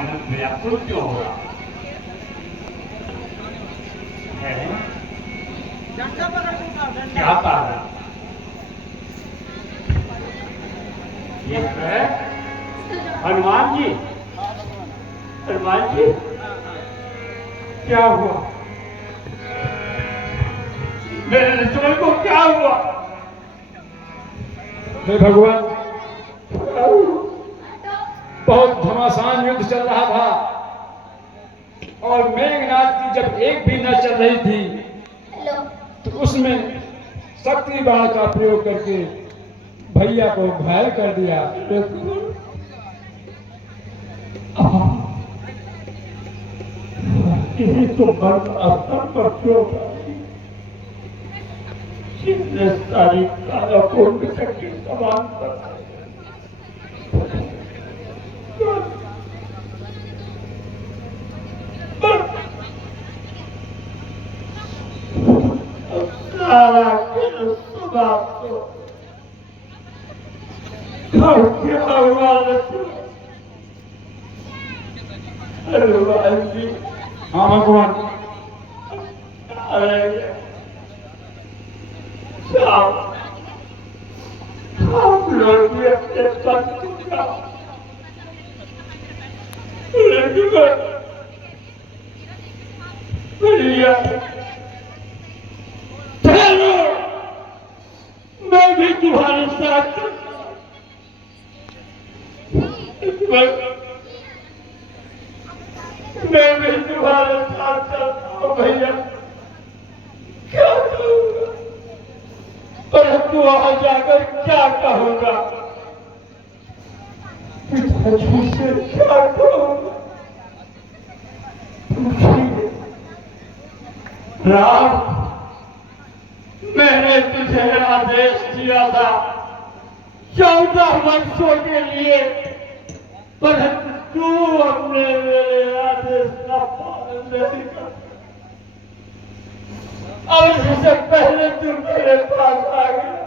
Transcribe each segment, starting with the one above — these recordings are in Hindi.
आनंद व्याकुल क्यों हो रहा है? क्या कारण? ये है हनुमान जी। हनुमान जी, क्या हुआ? मेरे लक्ष्मण को क्या हुआ? हे भगवान, बहुत घमासान युद्ध चल रहा था और मेघनाद की जब एक भी न चल रही थी तो उसमें शक्ति बाण का प्रयोग करके भैया को घायल कर दिया। यही तो मर्द स्तर पर क्यों सारी काला कुंड शक्ति समान कर सारा खेल समाप्त हो। क्या हुआ हनुमान जी? हाँ भगवान, आप लोग भी अपने पद का भैया चलो मैं भी तुम्हारे साथ मैं भी तुम्हारे साथ चलता हूँ भैया। क्या कहूँगा परंतु वहां जाकर क्या कहूँगा? पिताजी से क्या कहूँगा? राम, मैंने तुझे आदेश दिया था 14 वर्षों के लिए, परंतु तू अपने मेरे आदेश का पालन नहीं कर। अब इससे पहले तू मेरे पास आ गया।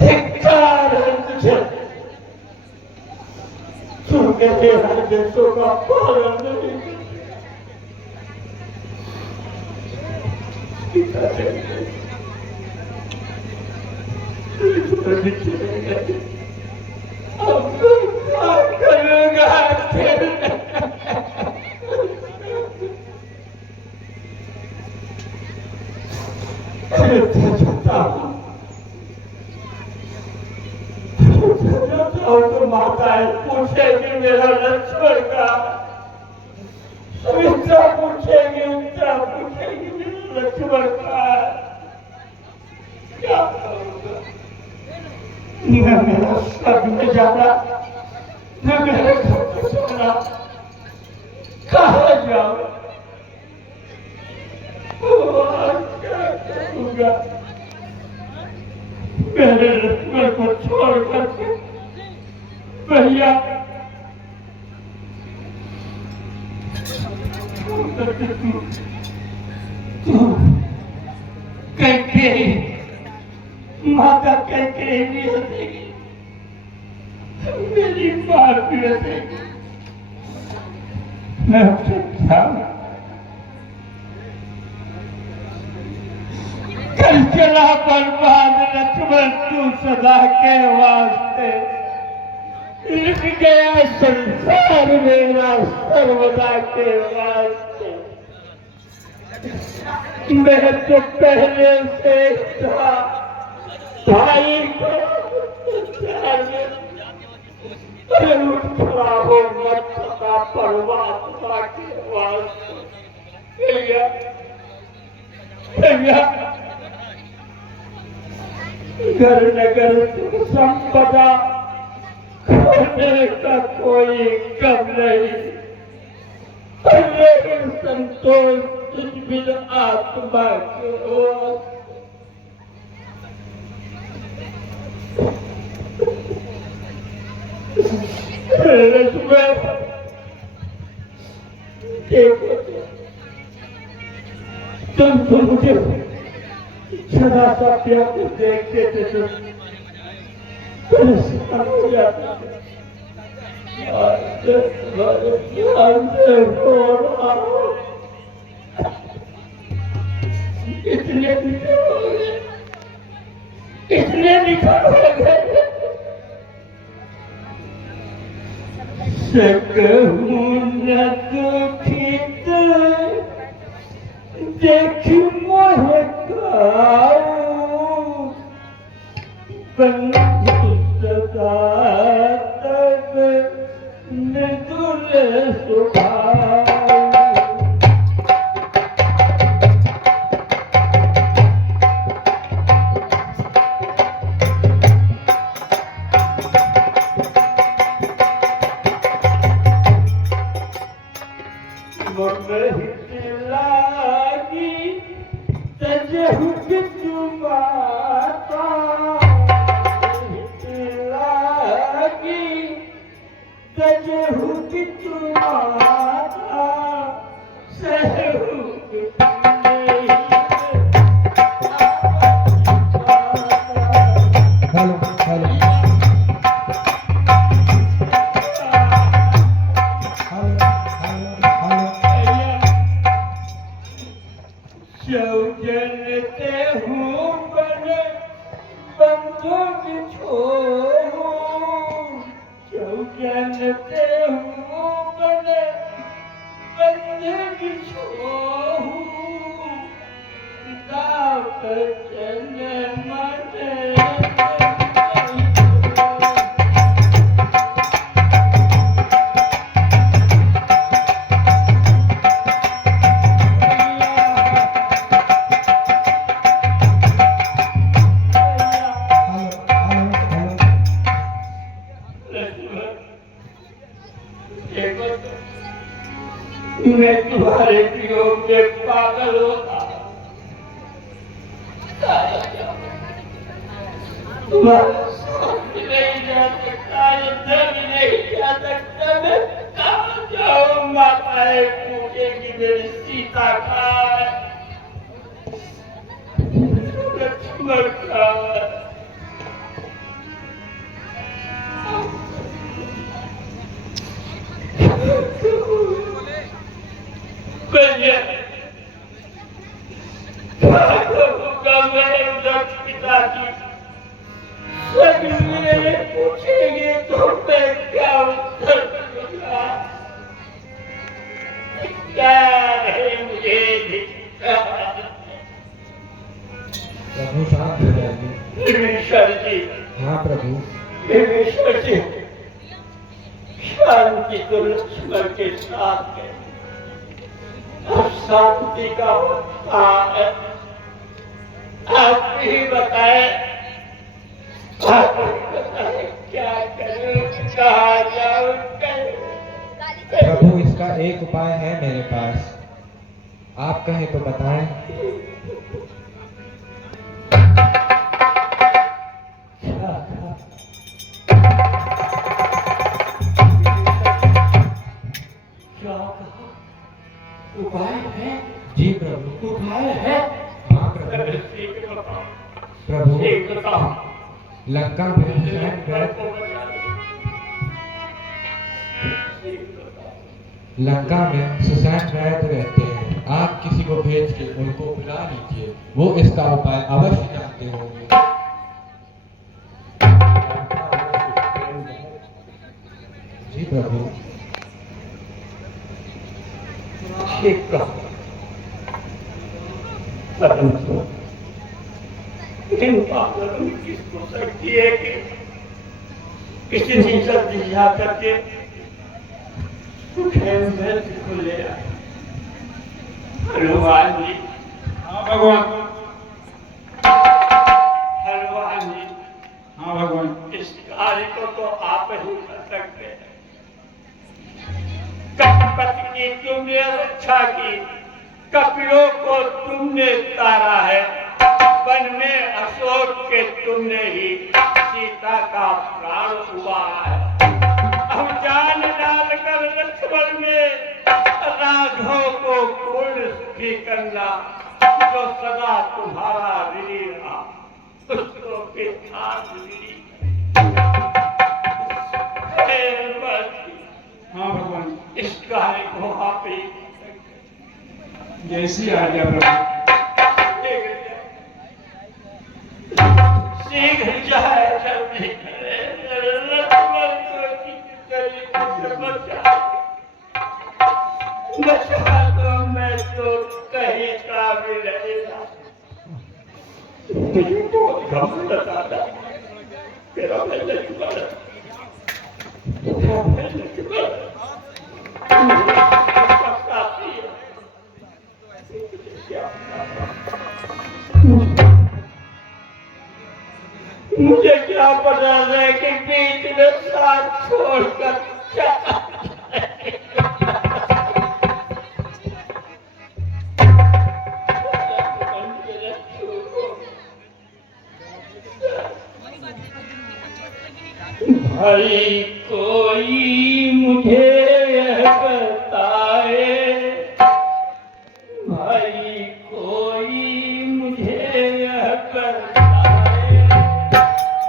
धिक्कार है तुझे, तू मेरे आदेशों का पालन नहीं कर। अब क्या करूँगा फिर? तो माताएं पूछेगी मेरा लक्ष्मण का, सुमित्रा पूछेगी, उत्तरा पूछेगी मेरा लक्ष्मण का। क्या करूँगा? न मेरा स्वर्ग में जाना, न मेरे घर में जाना, कहाँ जाऊँ? क्या करूँगा? मेरे लक्ष्मण को छोड़ करके भैया कैकेयी, माता कैकेयी भी हंसेगी, मेरी माँ भी हंसेगी। मैं उसे क्या कल चला बर्बाद लक्ष्मण तू सदा के वास्ते, लिख गया संसार मेरा सर्वदा के वास्ते। मैं तो पहले से था भाई को उठ खड़ा हो मत सका परमात्मा के वास्ते। भैया भैया घर नगर सुख संपदा खोने का कोई गम नहीं, लेकिन संतोष तुझ बिन आत्मा के हो। देखो तुम तो मुझे सदा सा प्यार देखते थे, परेशान हो जाता है। आज तुम्हारे ध्यान से हो रहा हूँ। इतने निकल हो गए, इतने निकल हो गए। सकूं न दुखित देख महकाऊं, बंधु सदा तब मृदुल स्वभाव। मैं तुम्हारे वियोग में पागल होता, तुम्हारे साथ नहीं जा सकता, इधर भी नहीं जा सकता। मैं कहाँ जाऊँ? माताएं पूछेगी मेरी सीता कहाँ है, लक्ष्मण कहाँ है। पिताजी मेरे पूछेंगे तो मैं क्या उत्तर दूंगा? क्या है मुझे प्रभु साथ हो जाएंगे। विभीषण जी, हाँ प्रभु। विभीषण जी, शांति तो लक्ष्मण के साथ है और शांति का उत्साह है। आप ही बताए, क्या करूं, कहाँ जाऊं? प्रभु इसका एक उपाय है मेरे पास, आप कहें तो बताएं। उपाय है? जी प्रभु। उपाय है? हाँ प्रभु। लंका में सुसैन वैद रहते हैं, आप किसी को भेज के उनको बुला लीजिए, वो इसका उपाय अवश्य जानते होंगे। जी प्रभु। ठीक कहा, परंतु इन पागलों में किसको शक्ति है कि किसी दिन जल्दी जा करके सुखेंद्र को ले आए? हनुमान जी। हाँ भगवान। हनुमान जी। हाँ भगवान। इस कार्य को तो आप ही कर सकते हैं। कपट की तुमने रक्षा की, कपिलों को तुमने तारा है, वन में अशोक के तुमने ही सीता का प्राण उबारा है। अब जान डालकर लक्ष्मण में राघव को पूर्ण सुखी करना, जो सदा तुम्हारा ऋणी रहा, उसको फिर ऋणी वहाँ पे जैसी आज्ञा प्रभु। शीघ्र जाए, जल्दी करे, लक्ष्मण को की बचा दो, मैं तो कहीं का भी रहेगा। तुझे तो घम बताता तेरा मैं लक्ष्मण मुझे क्या पता है कि बीच में साथ छोड़कर भाई कोई मुझे यह बताए, भाई कोई मुझे यह बताए,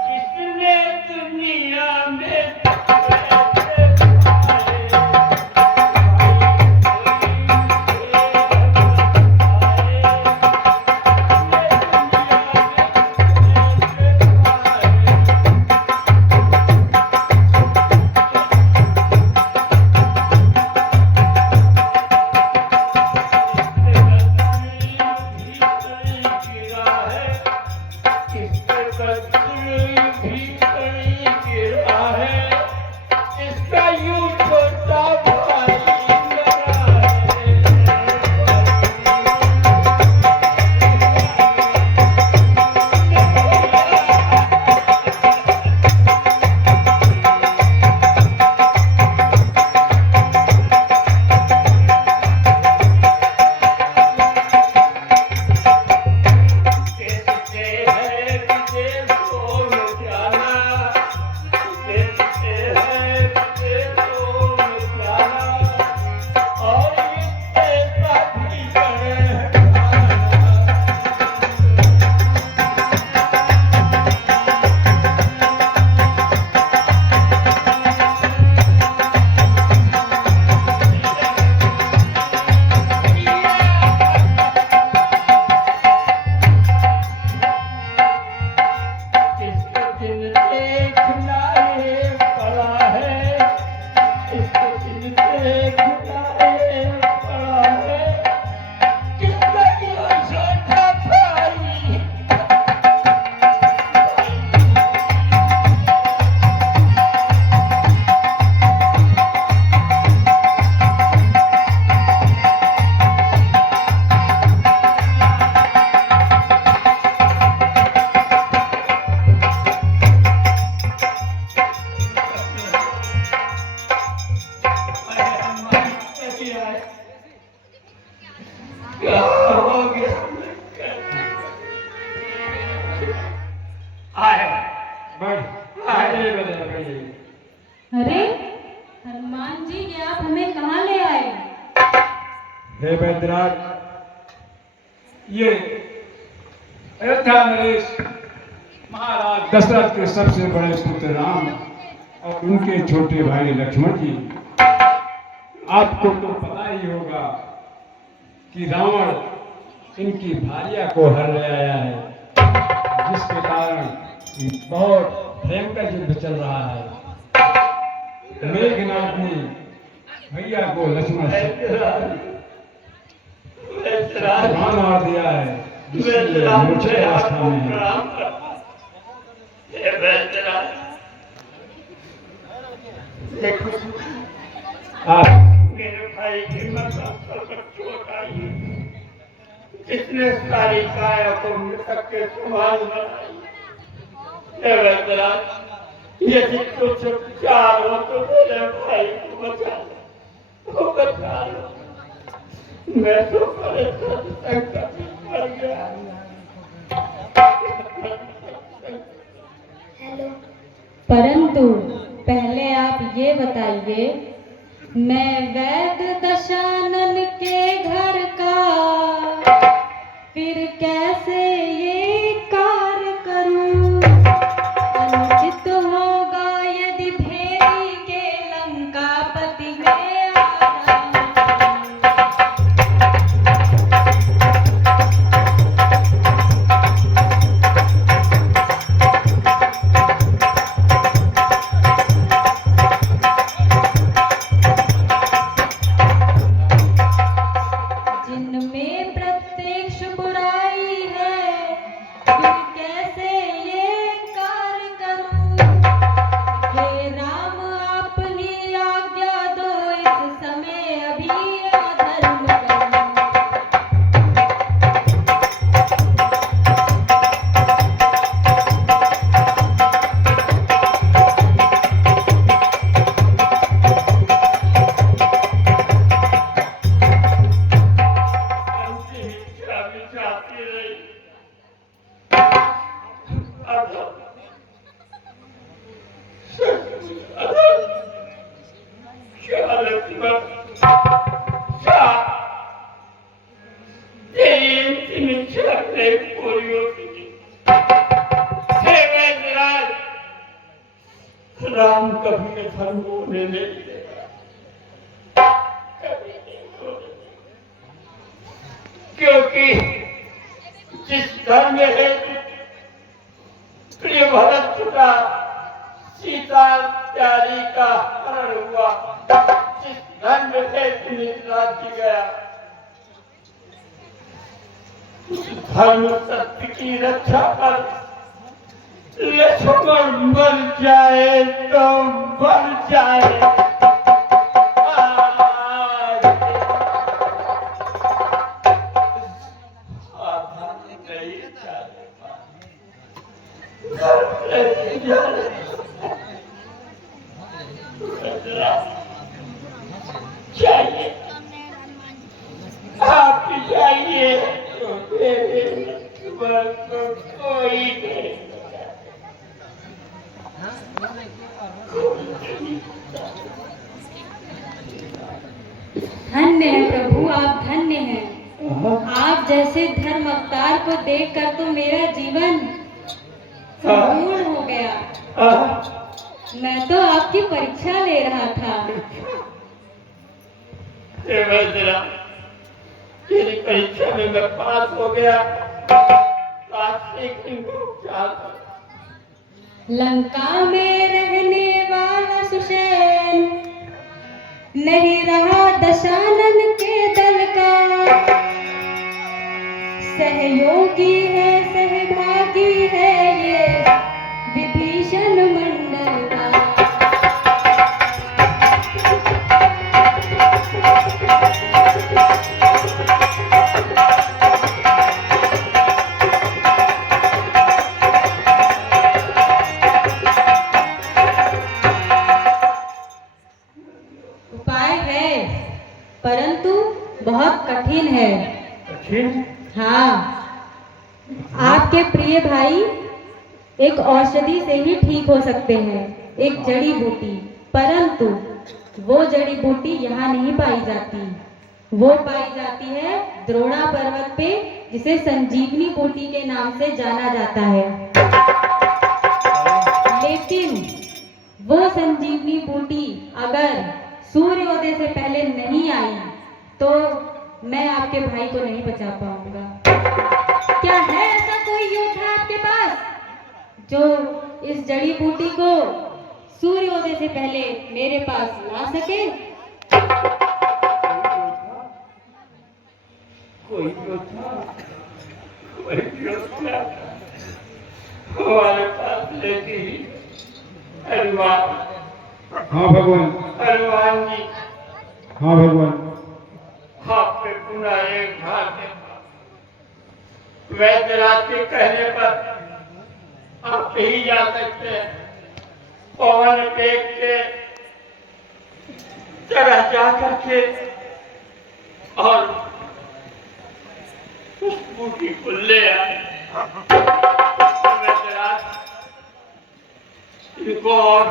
किसने दुनिया में अरे हनुमान जी, ये आप हमें कहाँ ले आए? हे बैद्यनाथ, ये अयोध्या नरेश महाराज दशरथ के सबसे बड़े पुत्र राम और उनके छोटे भाई लक्ष्मण जी। आपको तो पता ही होगा कि रावण इनकी भार्या को हर ले आया है, जिसके कारण बहुत भयंकर युद्ध चल रहा है। मेघनाथ ने भैया को लक्ष्मण से बाण मार दिया है, जिससे मूर्छित अवस्था में है। मेरे भाई की चोट आई, जिसने सारी काया को मृतक के समान बनाई। यदि कुछ उपचार हो तो मेरे भाई को बचा लो, बचा लो। मैं तो परेशान संकट में पड़ गया। परंतु पहले आप ये बताइए, मैं वैद्य दशानन के घर का फिर कैसे ये कार्य करूं? अनुचित होगा यदि भेदी के लंकापति में आ रहा। राज्य गया, धर्म सत्य की रक्षा कर लक्ष्मण मर जाए तो मर जाए। चाहिए आप जाइए तो कोई नहीं। धन्य है प्रभु, आप धन्य हैं। आप जैसे धर्म अवतार को देखकर तो मेरा जीवन संपूर्ण हो गया। मैं तो आपकी परीक्षा ले रहा था। तेरी परीक्षा में मैं पास हो गया। लंका में रहने वाला सुषेण नहीं रहा दशानन के दल का। सहयोगी है, सहभागी है ये विभीषण मंडल का। परंतु बहुत कठिन है। कठिन? हाँ, आपके प्रिय भाई एक औषधि से ही ठीक हो सकते हैं, एक जड़ी बूटी। परंतु वो जड़ी बूटी यहाँ नहीं पाई जाती, वो पाई जाती है द्रोणा पर्वत पे, जिसे संजीवनी बूटी के नाम से जाना जाता है। लेकिन वो संजीवनी बूटी अगर सूर्योदय से पहले नहीं आई तो मैं आपके भाई को नहीं बचा पाऊंगा। क्या है ऐसा कोई योद्धा आपके पास जो इस जड़ी बूटी को सूर्योदय से पहले मेरे पास ला सके? कोई योद्धा हमारे पास लेती ही हनुमान। हाँ भगवान। हनुमान जी, हाँ भगवान। आप पे पुनः एक भाग्य। वैद्यराज के कहने पर आप ही जा सकते हैं। पवन वेग के तरह जा करके और उस बूटी को ले आए। वैद्यराज, इनको और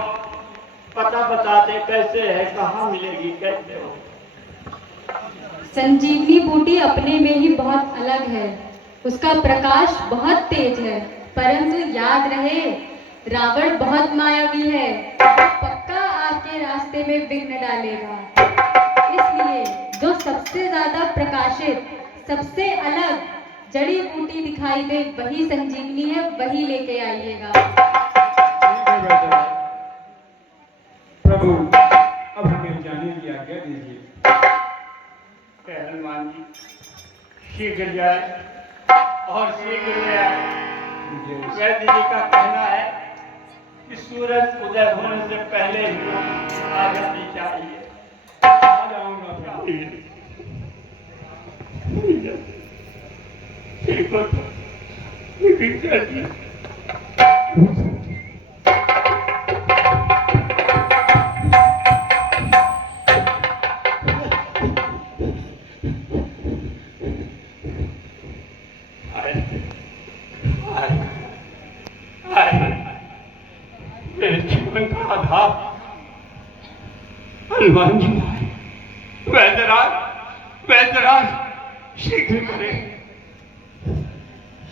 पता बता दे कैसे है, कहाँ मिलेगी, कैसे हो? संजीवनी बूटी अपने में ही बहुत अलग है, उसका प्रकाश बहुत तेज है। परंतु याद रहे, रावण बहुत मायावी है, वो पक्का आपके रास्ते में विघ्न डालेगा। इसलिए जो सबसे ज्यादा प्रकाशित, सबसे अलग जड़ी बूटी दिखाई दे वही संजीवनी है, वही लेके आइएगा। प्रभु, अब हमें जाने की आज्ञा दीजिए। हनुमान जी, शीघ्र जाए और शीघ्र ले आए। वैद्य जी का कहना है कि सूरज उदय होने से पहले ही आ जानी चाहिए। आ जाऊंगा। मेरे जीवन का आधार हनुमान जी आए। वैद्यराज, वैद्यराज, शीघ्र करें,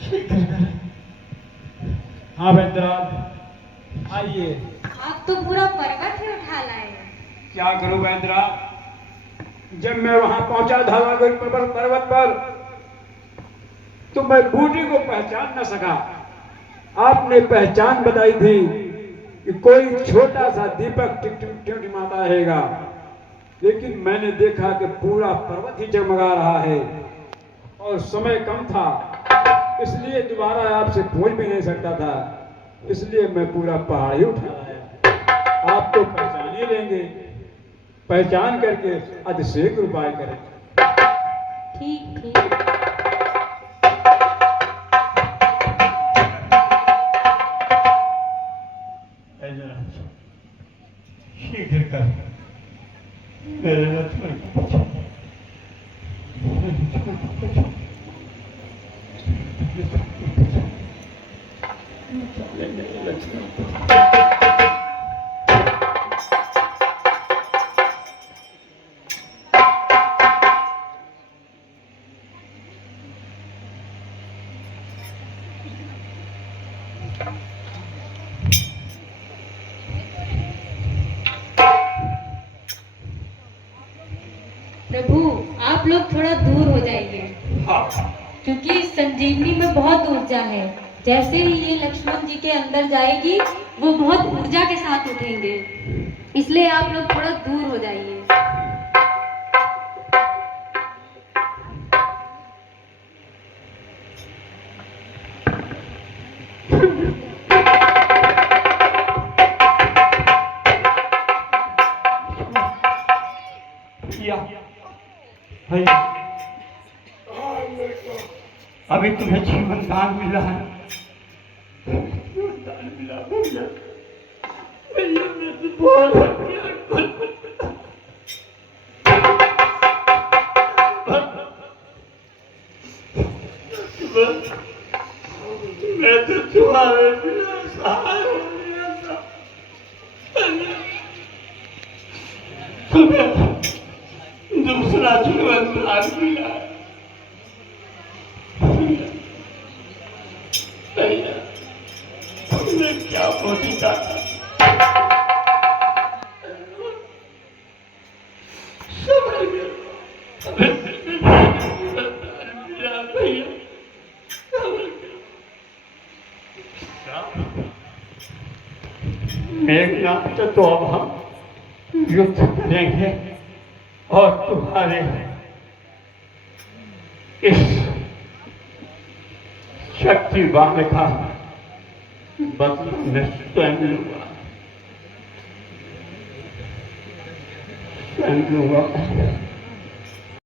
शीघ्र करें। हाँ वैद्यराज, आइए। आप तो पूरा पर्वत ही उठा लाए। क्या करूं वैद्यराज, जब मैं वहां पहुंचा धावागढ़ पर्वत पर तो मैं बूटी को पहचान न सका। आपने पहचान बताई थी कि कोई छोटा सा दीपक टिमटिमाता रहेगा, लेकिन मैंने देखा कि पूरा पर्वत ही जगमगा रहा है और समय कम था, इसलिए दोबारा आपसे पहुंच भी नहीं सकता था, इसलिए मैं पूरा पहाड़ ही उठा लाया। आप तो पहचान ही लेंगे, पहचान करके अतिशय उपाय करें। ठीक ठीक। शीघ्र कर मेरे लक्ष्मण को बचा। प्रभु आप लोग थोड़ा दूर हो जाइए, हाँ क्योंकि संजीवनी में बहुत ऊर्जा है। जैसे ही ये लक्ष्मण जी के अंदर जाएगी वो बहुत ऊर्जा के साथ उठेंगे, इसलिए आप लोग थोड़ा दूर हो जाइए। भैया अभी तुम्हें जीवन दान मिला है, दान मिला भैया। भैया मैं तो बहुत मैं तो तुम्हारे बिना सहाय हो गया था। तुम्हें दूसरा जीवन दान मिला है भैया। तुमने क्या मोदी का समझ गया भैया। मेघनाथ तो अब हम युद्ध करेंगे और तुम्हारे इस शक्तिवान का बदला मैं स्वयं लूंगा, स्वयं लूंगा।